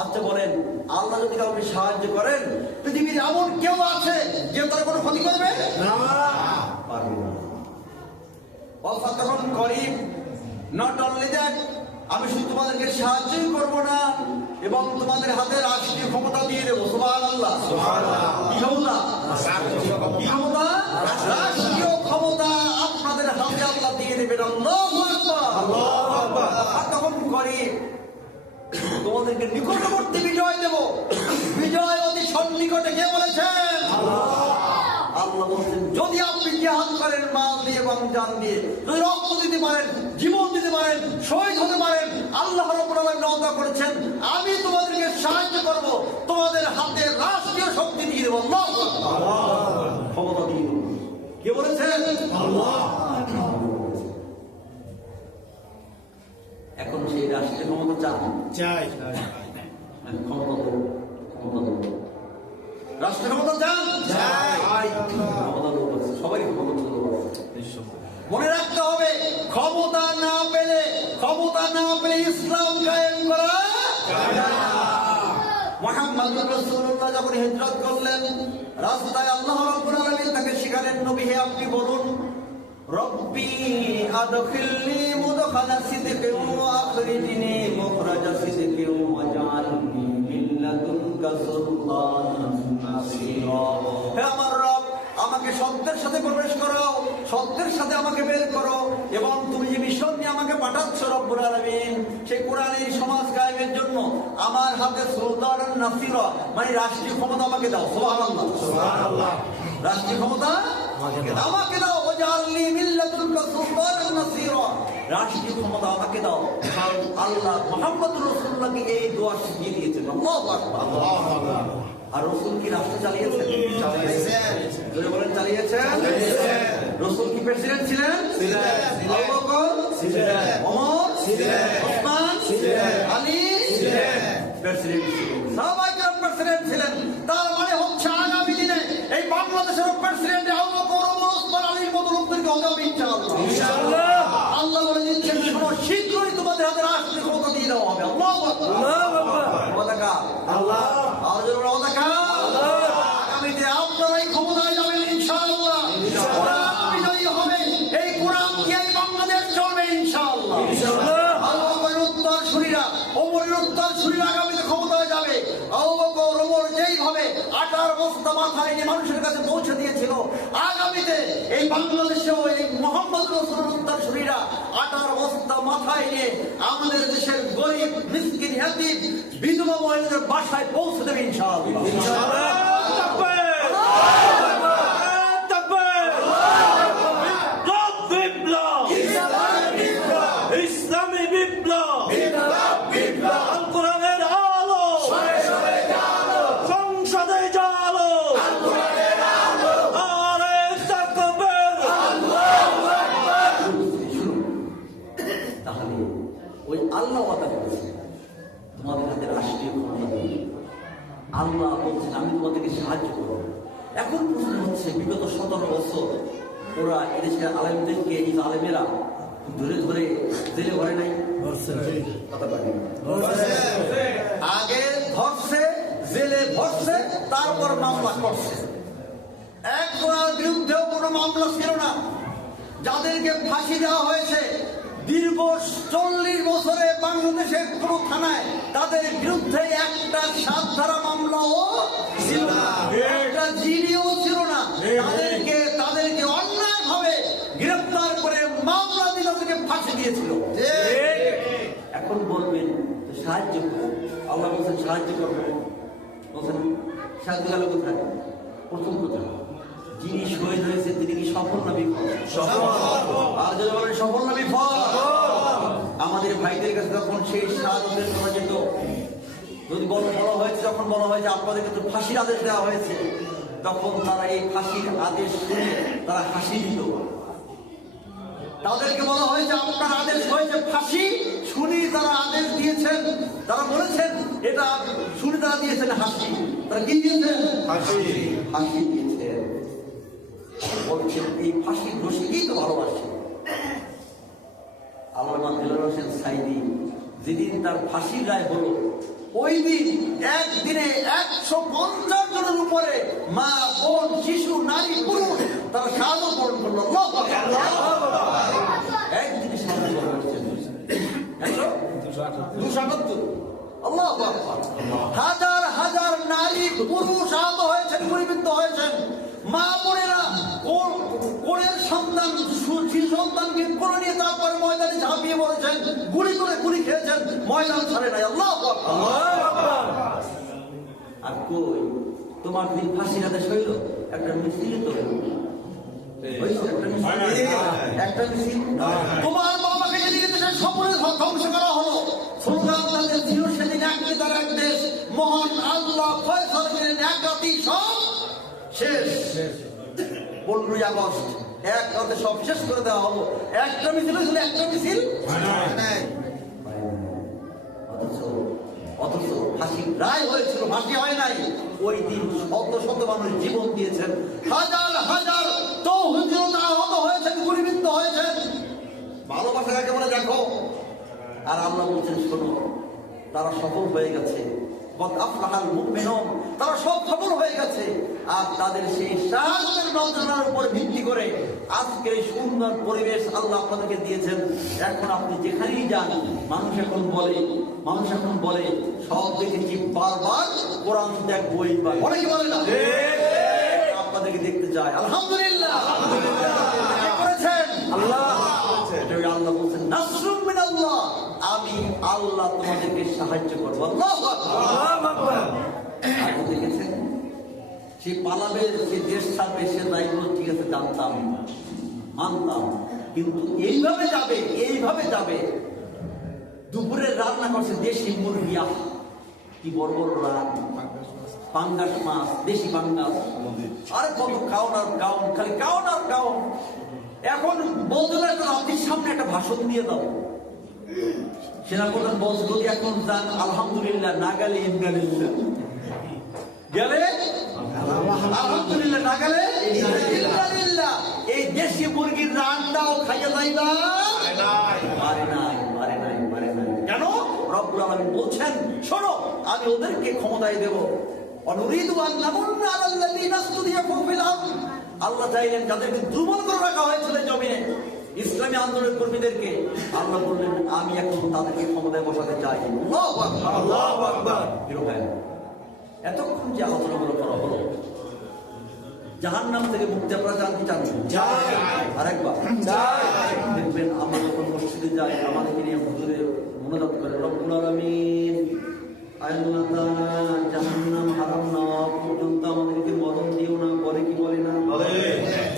আচ্ছা বলেন, আল্লাহ যদি কাউকে সাহায্য করেন, পৃথিবীর এমন কেউ আছে যে তার কোনো ক্ষতি করবে না? পারবে না। অফাতরুন করিম, নট অনলি দ্যাট, আমি শুধু তোমাদেরকে সাহায্যই করবো না, এবং তোমাদের হাতে রাষ্ট্রীয় ক্ষমতা দিয়ে দেবো। সুবহানাল্লাহ। কি ক্ষমতা? কি ক্ষমতা? রাষ্ট্রীয় ক্ষমতা আপনাদের হাতে আল্লাহ দিয়ে দেবেন। আল্লাহু আকবার। আর তখন করিম, তোমাদেরকে নিকটবর্তী বিজয় দেব। বিজয় অতি সন্নিকটে। কে বলেছেন? আল্লাহ বলছেন, যদি আপনি জিহাদ করেন মাল দিয়ে এবং জান দিয়ে, যদি রক্ত দিতে পারেন, জীবন দিতে পারেন, শহীদ হতে পারেন, আল্লাহ রাব্বুল আলামিন ওয়াদা করেছেন আমি তোমাদেরকে সাহায্য করব, তোমাদের হাতে রাষ্ট্রীয় শক্তি দিয়ে দেব। আল্লাহু আকবার। ক্ষমতা দিয়ে দেব। কে বলেছেন? আল্লাহ। এখন সেই রাষ্ট্রীয় ক্ষমতা চাই, ক্ষমতা দেব, ক্ষমতা দেব। রাষ্ট্র ক্ষমতা চান? সবাই ক্ষমতা দেব। মনে রাখতে হবে, ক্ষমতা না পেলে ইসলাম কায়েম করা যায় না। মুহাম্মদুর রাসূলুল্লাহ যখন হিজরত করলেন, রাস্তায় আল্লাহ রাব্বুল আলামিন তাকে শিখালেন, নবী হে আপনি বলুন, রব্বি আদখিলনি মুদখালা সিদকিন ওয়া আখরিজনি মুখরাজা সিদকিন ওয়াজআলনি মিন লাদুনকা সুলতানান নাসীরা। হে আমার রব, আমাকে সত্যের সাথে প্রবেশ করাও, সত্যের সাথে আমাকে বের করো, এবং তুমি যে মিশন নিয়ে আমাকে পাঠাচ্ছ রব্বুল আলামিন, সেই কোরআনের সমাজ কায়েমের জন্য আমার হাতে সুলতানান নাসীরা, মানে রাষ্ট্রীয় ক্ষমতা আমাকে দাও। সুবহানাল্লাহ, সুবহানাল্লাহ। রাষ্ট্রীয় ক্ষমতা আমাকে দাও। ওয়াজআলনি মিন লাদুনকা সুলতানান নাসীরা, রাষ্ট্রীয় ক্ষমতা আমাকে দাও। আল্লাহ মুহাম্মদুর রাসূলুল্লাহকে এই দোয়া শিখিয়ে দিয়েছেন। আল্লাহু আকবার, আল্লাহু আকবার। আর রাসূল কি রাষ্ট্র চালিয়েছেন? জোরে বলেন, চালিয়েছেন। রাসূল কি প্রেসিডেন্ট ছিলেন? আবু বকর ছিলেন, ওমর ছিলেন, ওসমান ছিলেন, আলী ছিলেন, প্রেসিডেন্ট ছিলেন, সাহাবায়ে কেরাম প্রেসিডেন্ট ছিলেন। তার মানে হচ্ছে আগামী দিনে এই বাংলাদেশের প্রেসিডেন্ট আবু বকর, ওমর, ওসমান, আলীর মতো লোকদেরকে হবে ইনশাআল্লাহ। আল্লাহ বলে দিচ্ছেন, শোনো, শীঘ্রই তোমাদের হাতে রাষ্ট্রীয় ক্ষমতা দিয়ে দেওয়া হবে। আল্লাহু আকবার, আল্লাহু আকবার। আল্লাহ, আগামীতে আপনারাই ক্ষমতায় যাবেন ইনশাআল্লাহ। কোরআন বিজয়ী হবে, এই কোরআন দিয়েই বাংলাদেশ চলবে ইনশাআল্লাহ। আবু বকরের উত্তরসূরিরা, ওমরের উত্তরসূরিরা আগামীতে ক্ষমতায় যাবে। আবু বকর, ওমর যেইভাবে আটার বস্তা মাথায় নিয়ে মানুষের কাছে পৌঁছে দিয়েছিল, আগামীতে এই বাংলাদেশেও এই মুহাম্মদ রাসূলুল্লাহর উত্তরসূরিরা আটার বস্তা মাথায় নিয়ে আমাদের দেশের গরিব, মিসকিন, ইয়াতীম, বিধবা মহিলাদের বাসায় পৌঁছে দেবে ইনশাআল্লাহ। ইসলামী বিপ্লব, কোরআনের আলো, সংসদে জালো, আরে তাকবীর। তাহলে ওই আল্লাহ ওয়াদা করেছেন তোমাদের হাতে রাষ্ট্রীয় ক্ষমতা দেবে। আল্লাহ বলছেন আমি তোমাদেরকে সাহায্য করব। এখন প্রশ্ন হচ্ছে, বিগত 17 বছর ওরা এদেশের আলেমদেরকে, এই আলেমেরা ধরে ধরে জেলে ভরে নাই? আগে ধরছে, জেলে ভরছে, তারপর মামলা করছে। একজনের বিরুদ্ধেও কোনো মামলা ছিল না। যাদেরকে ফাঁসি দেওয়া হয়েছে, দীর্ঘ 40 বছরে বাংলাদেশের কোন থানায় তাদের বিরুদ্ধে একটা 7 ধারা মামলাও ছিল না, একটা জিডিও ছিল না। তাদেরকে অন্যায়ভাবে গ্রেফতার করে মামলা দিয়ে তাদেরকে ফাঁসি দিয়েছিল। এখন বলবেন সাহায্য করুন, আল্লাহ বলছেন সাহায্য করবেন, বলছেন সাহায্য গেল কোথায়? প্রথম কথা, যিনি শহীদ হয়েছে তিনি কি সফল না বিফল? আর যদি বলেন সফল না বিফল? আমাদের ভাইদের কাছে যখন সেই শাহাদাতের কথা যেত, যদি বলা হয়েছে, যখন বলা হয়েছে আপনাদেরকে তো ফাঁসির আদেশ দেওয়া হয়েছে, তখন তারা এই ফাঁসির আদেশ শুনে তারা হাসি দিত। তাদেরকে বলা হয়েছে আপনার আদেশ হয়েছে ফাঁসি, শুনি তারা আদেশ দিয়েছেন, তারা বলেছেন এটা শুনে তারা দিয়েছেন হাসি। তারা কি দিয়েছেন? হাসি দিয়েছেন। বলছেন এই ফাঁসির রশিকেই তো ভালোবাসে। আল্লামা দেলোয়ার হোসেন সাঈদী যেদিন তার ফাঁসির রায় হলো, ওই দিন একদিনে 150 জনের উপরে মা, বোন, শিশু, নারী, পুরুষ তারা শাহাদাত বরণ করলো। আল্লাহু আকবার। একদিনে শাহাদাত বরণ করছেন 278। আল্লাহু আকবার। হাজার হাজার নারী পুরুষ আহত হয়েছেন, গুলিবিদ্ধ হয়েছেন। মা বোনেরা কোলের সন্তান, শিশু সন্তানকে কোলে নিয়ে তারপরে ময়দানে ঝাঁপিয়ে পড়েছেন, গুলি করে গুলি খেয়েছেন, ময়দান ছাড়ে নাই। আল্লাহু আকবার। আর কই তোমার দিন ফাঁসির আদেশ হইল, একটা মিছিল তো একটা মিছিল। তোমার বাবাকে যেদিকে দেশের সকলে ধ্বংস করা হলো, স্লোগান তাদের ছিল সেদিন এক নেতার এক দেশ, মহান আল্লাহ ফয়সাল দিলেন এক রাতি সব শেষ। 15ই আগস্ট এক রাতে সব শেষ করে দেওয়া হলো। একটা মিছিল হয়েছিল, একটা মিছিল অথচ ফাঁসির রায় হয়েছিল, ফাঁসি হয় নাই। ওই দিন শত শত মানুষ জীবন দিয়েছেন, হাজার হাজার তৌহিদি আহত হয়েছেন, গুলিবিদ্ধ হয়েছেন। ভালোবাসা কাকে বলে দেখো। আর আল্লাহ বলছেন শোনো, তারা সফল হয়ে গেছে, তারা সব সফল হয়ে গেছে। আর তাদের সেই শাহাদাতের নজরানার উপর ভিত্তি করে আজকের এই সুন্দর পরিবেশ আল্লাহ আপনাদেরকে দিয়েছেন। এখন আপনি যেখানেই যান, মানুষ এখন বলে সব দেখেছি বারবার কোরআন দেখবো, এইবার অনেকে বলে না, আপনাদেরকে দেখতে চায়। আলহামদুলিল্লাহ করেছেন আল্লাহ। আল্লাহ বলছেন নাসরুম মিনাল্লাহ, আমি আল্লাহ তোমাদেরকে সাহায্য করবো। আল্লাহু আকবার। আগে দেখেছেন সে পালাবে, সে দেশ ছাড়বে, সে দায়িত্ব ঠিক আছে জানতাম, মানতাম, কিন্তু এইভাবে যাবে। দুপুরে রান্না করছে দেশি মুরগি, কি বড় বড় রান, পাঙ্গাস মাছ, দেশি পাঙ্গাস, আরে কত কাউন আর কাউন, খালি কাউন আর কাউন। এখন বলতে রাত্রির সামনে একটা ভাষণ দিয়ে দাও। সেনাপ্রধান বলছে যদি এখন যান আলহামদুলিল্লাহ, না গেলে ইন্নালিল্লাহ, গেলে আলহামদুলিল্লাহ, না গেলে ইন্নালিল্লাহ। এই দেশি মুরগির রানটাও খাইয়া যাইবা, পারে নাই। কেন? রব্বুল আলামিন বলছেন শোনো, আমি ওদেরকে ক্ষমতায় দেব। অনুরিদু আন নামুন্না আলাল্লাযীনা ইসতুদিফু ফিল আরদ। আল্লাহ চাইলেন যাদেরকে দুর্বল করে রাখা হয়েছিল জমিনে, ইসলামী আন্দোলনের কর্মীদেরকে, আল্লাহ বললেন আমি এখন তাদেরকে ক্ষমতায় বসাতে চাই। আল্লাহু আকবার, আল্লাহু আকবার। এতক্ষণ যে আলোচনা করা হলো, জাহান্নাম থেকে মুক্তি আপনারা জানতে চান? আরেকবার দেখবেন আমরা যখন মসজিদে যাই, আমাদেরকে নিয়ে হুজুরে মোনাজাত করে রব্বুল আলামিন আল্লাহ তাআলা জাহান্নাম হারাম না পর্যন্ত আমাদেরকে মরণ দিও না, বলে কি বলে না?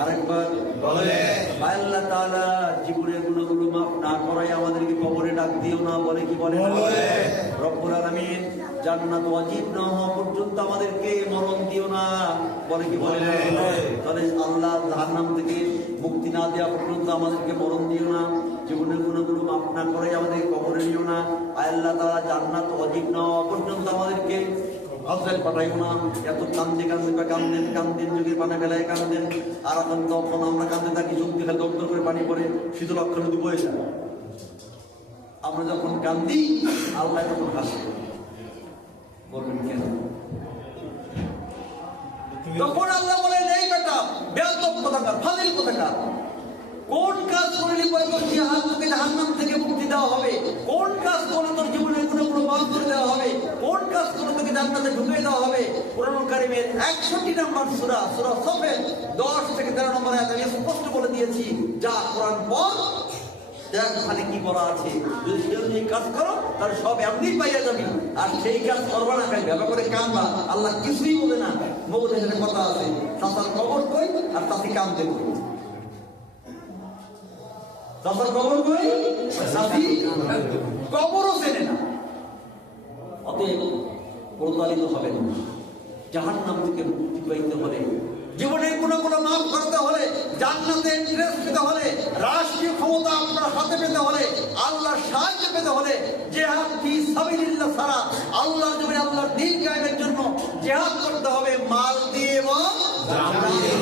আরেকবার বলে আল্লাহ তাআলা জীবনের গুনাহগুলো মাফ না করায় আমাদেরকে কবরে ডাক দিও না, বলে কি বলে না? রব্বুল আলামিন জান্নাত ওয়াজিব না হওয়া পর্যন্ত আমাদেরকে মরণ দিও না, বলে কি বলে না? তাহলে আল্লাহ জাহান্নাম থেকে মুক্তি না দেওয়া পর্যন্ত আমাদেরকে মরণ দিও না, জীবনের গুণাগুলো মাফ না করে আমাদেরকে কবরে নিও না। আল্লাহ তাআলা জান্নাত ওয়াজিব না হওয়া পর্যন্ত আমাদেরকে আজরাইল পাঠাইও না। এত কান্দেন যুগের পানে বেলায় কান্দেন। আর এখন তখন আমরা কান্দে থাকি, চোখ দিকে দপ্তর করে পানি পড়ে, শীতল অক্ষরে দুবো এসে আমরা যখন কান্দি, আল্লাহ তখন হাসি। বলবেন কেন? তখন আল্লাহ বলেন এই বেটা বেয়াদব কোথাকার, ফাজিল কোথাকার, কোন কাজ করলে তোকে জাহান্নাম থেকে মুক্তি দেওয়া হবে? কোন কাজ করলে তোর জীবনের গুণাগুলো মাফ করে দেওয়া হবে? কোন কাজ করলে তোকে জান্নাতে ঢুকিয়ে দেওয়া হবে? কোরআনুল কারীমের 61 নম্বর সূরা সফের 10 থেকে 13 নম্বরে আমি স্পষ্ট বলে দিয়েছি, যা কোরআন পড়, দেখ ওখানে কি বলা আছে। যদি সে অনুযায়ী কাজ করো তাহলে সব এমনি পাইয়া যাবি। আর সেই কাজ করবা না, খাই ভেবা করে কাঁদবা, আল্লাহ কিছুই বলে না। মগজে একটা কথা আছে, চাচার কবর কই আর চাচি কাঁদতে কই। চাচার কবর কই, চাচি কবরও চেনে না। অতএব প্রতারিত হবে না। জাহান্নাম থেকে মুক্তি পাইতে হলে, জীবনের গুণাগুলো মাফ করতে হলে, জান্নাতে এন্ট্রেন্স পেতে হলে, রাষ্ট্রীয় ক্ষমতা আপনার হাতে পেতে হলে, আল্লাহর সাহায্য পেতে হলে, জিহাদ ফি সাবিলিল্লাহ ছাড়া আল্লাহর জমিনে আল্লাহর দ্বীন কায়েমের জন্য জিহাদ করতে হবে মাল দিয়ে এবং জান দিয়ে।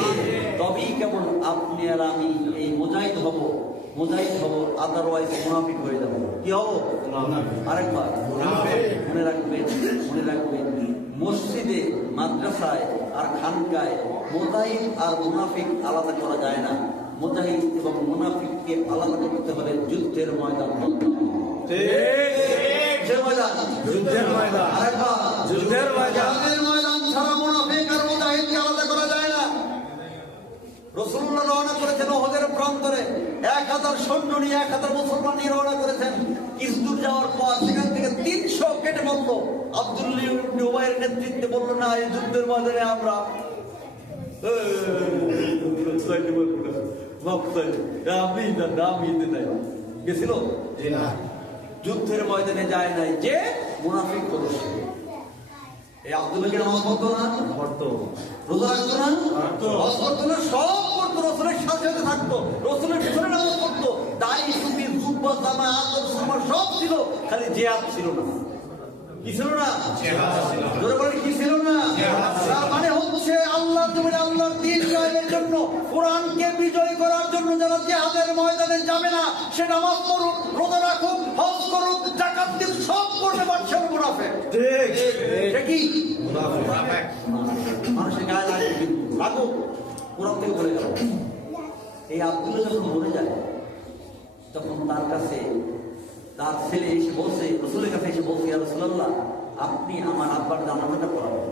তবেই কেবল আপনি আর আমি এই মুজাহিদ হব, আদারওয়াইজ মুনাফিক হয়ে যাব। কি হব? আরেকবার মুনাফিক। মনে রাখবেন, মসজিদে, মাদ্রাসায় আর খানকায় মুজাহিদ আর মুনাফিক আলাদা করা যায় না। মুজাহিদ এবং মুনাফিককে আলাদা করতে হলে যুদ্ধের ময়দান বলতে হবে। যুদ্ধের ময়দান ছাড়া মুনাফিক আর মুজাহিদকে আলাদা করা যায় না। রাসূলুল্লাহ রওনা করেছেন ওহদের প্রান্তরে, 1000 সৈন্য নিয়ে, 1000 মুসলমান নিয়ে রওনা করেছেন। কিছু দূর যাওয়ার পর সেখান থেকে 300 কেটে বলল। আব্দুল্লাহ ইবনে উবাইয়ের নেতৃত্বে বলল, না, এই যুদ্ধের ময়দানে আমরা গেছিল, যুদ্ধের ময়দানে যায় নাই, যে মুনাফিক হলো সে। এই আব্দুল্লাহকে নামাজ পড়তো না, রোজা রাখতো না, হজ করতো না, সব করতো, রসুলের সাথে থাকতো, রসুলের পিছনে নামাজ পড়তো, দাড়ি, টুপি, জুব্বা, জামা, আতর, সামা সব ছিল, খালি জিহাদ ছিল না। কি ছিল না? জোরে বলেন, কি ছিল না? তার মানে হচ্ছে আল্লাহর জমিনে আল্লাহর দ্বীন কায়েমের জন্য, কোরআনকে বিজয় করার জন্য যারা জিহাদের ময়দানে যাবে না, সে নামাজ পড়ুক, রোজা রাখুক, হজ করুক, যাকাত দিক, সব করতে পারছে না, মুনাফিক। ঠিক, সে কি মুনাফিক? মানুষের গায়ে লাগে, লাগুক, কোরআন থেকে বলে গেল। এই আব্দুল্লাহ যখন মরে যায়, তখন তার কাছে তার ছেলে এসে বলছে, রসুলের কাছে এসে বলছে, ইয়া রাসূলুল্লাহ, আপনি আমার আব্বার জানাজাটা পড়াবেন।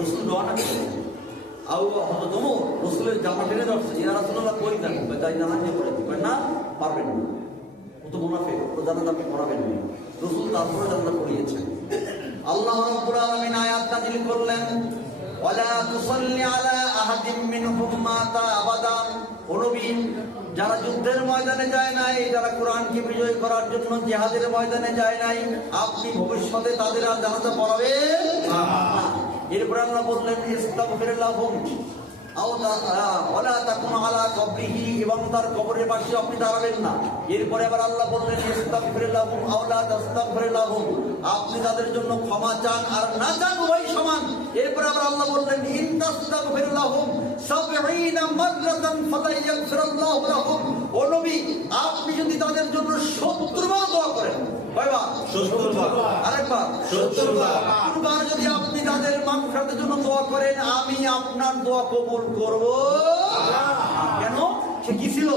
রসুল রওনা করেছেন, রসুলের জামা টেনে ধরছে, ইয়া রাসূলুল্লাহ, কই যান? তাই জানাজা পড়ে দিবেন না, পারবেন না, ও তো মুনাফিক, ও জানাজা আপনি পড়াবেন না। রসুল তারপরে জানাজা পড়িয়েছেন। আল্লাহ রাব্বুল আলামিন আয়াত নাযিল করলেন, ওয়ালা তুসাল্লি আলা আহাদিম মিনহুম মাতা আবাদা। ও নবী, যারা যুদ্ধের ময়দানে যায় নাই, যারা কোরআনকে বিজয় করার জন্য জিহাদের ময়দানে যায় নাই, আপনি ভবিষ্যতে তাদের আর জানাজা পড়াবেন না। এরপর আল্লাহ বললেন, ইস্তাগফির লাহুম ওয়ালা তাকুন আলা কবরিহি, এবং তার কবরের পাশে আপনি দাঁড়াবেন না। এরপরে আবার আল্লাহ বললেন, ইস্তাগফির লাহুম ওয়ালা তাস্তাগফির লাহুম, আপনি তাদের জন্য ক্ষমা চান আর না চান উভয় সমান। এরপরে আবার আল্লাহ বললেন, ইন তাস্তাগফির লাহুম 70 মাররাতান ফালা ইয়াগফিরুল্লাহু লাহুম। ও নবী, আপনি যদি তাদের জন্য 70 বার দোয়া করেন, কয়বার? 70 বার। আরেকবার 70 বার। কোনবার যদি আপনি তাদের মাগফিরাতের জন্য দোয়া করেন, আমি আপনার দোয়া কবুল করব না। কেন? সে কি ছিল?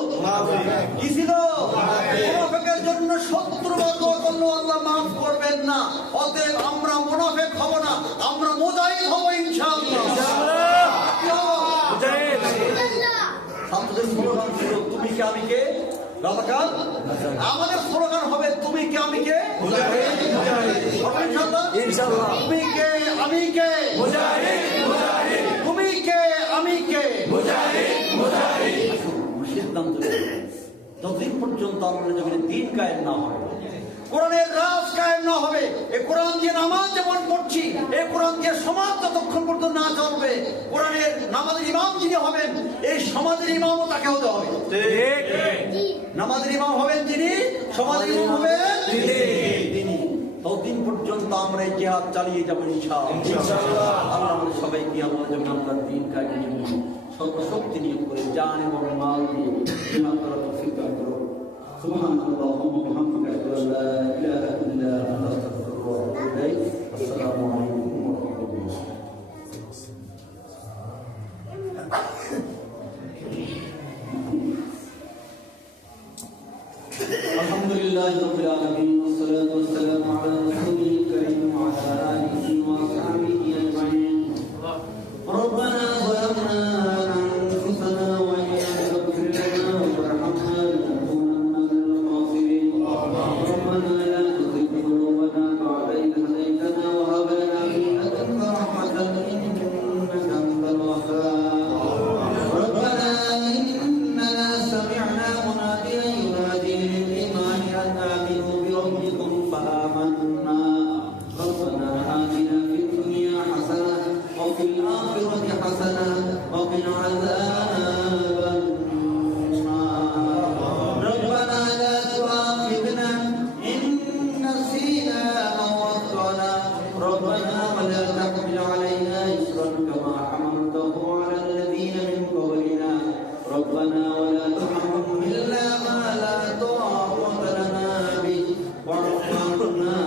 কি ছিল? মুনাফিকের জন্য 70 বার দোয়া করলেও আল্লাহ মাফ করবেন না। অতএব আমরা মুনাফিক হব না, আমরা মুজাহিদ হব ইনশাআল্লাহ। ছাত্রদের স্লোগান ছিল, তুমি কে আমি কে, রাজাকার। আমাদের স্লোগান হবে, তুমি কে আমি কে, ইনশাআল্লাহ। তুমি কে আমি কে, তুমি কে আমি কে, সিদ্ধান্ত যতদিন পর্যন্ত আমাদের জমিনে দ্বীন কায়েম না হবে, কোরআনের রাজ কায়েম না হবে, এই কোরআন দিয়ে নামাজ যেমন পড়ছি, এই কোরআন দিয়ে সমাজ যতক্ষণ পর্যন্ত না চলবে, কোরআনের নামাজের ইমাম যিনি হবেন, এই সমাজের ইমামও তাকে হতে হবে। নামাজের ইমাম হবেন যিনি, সমাজের ইমাম হবেন তিনি। ততদিন পর্যন্ত আমরা এই জিহাদ চালিয়ে যাবো ইনশাআল্লাহ। আল্লাহ আমাদের সবাইকে আমাদের জন্য আল্লাহর দ্বীন কায়েমের জন্য সর্বশক্তি নিয়োগ করে জান এবং মাল দিয়ে জিহাদ করার তৌফিক দান করুন। সুবহানাল্লাহি ওয়া বিহামদিহি, আশহাদু আল্লা ইলাহা ইল্লা আনতা, আস্তাগফিরুকা ওয়া আতুবু ইলাইক। আসসালামু আলাইকুম ওয়া রাহমাতুল্লাহ। আলহামদুলিল্লাহি রাব্বিল আলামিন, ওয়াসসালাতু ওয়াসসালামু আলা রাসূলিল কারীম ওয়া আলা আলিহি ওয়া আসহাবিহি আজমাইন। রব্বানা যালামনা আনফুসানা ওয়া ইন লাম তাগফির লানা ওয়া তারহামনা লানাকুনান্না মিনাল খাসিরিন। রব্বানা লা تزغ قلوبنا بعد إذ هديتنا وهب لنا من لدنك رحمة إنك أنت الوهاب. ربنا إننا سمعنا مناديا ينادي للإيمان أن آمنوا بربكم فآمنا. ربنا آتنا في الدنيا حسنة وفي الآخرة حسنة وقنا عذاب النار. ربنا لا تؤاخذنا إن نسينا أو أخطأنا. ربنا ولا تحمل علينا إصرا كما حملته على الذين من قبلنا. ربنا ولا تحملنا ما لا طاقة لنا به واعف عنا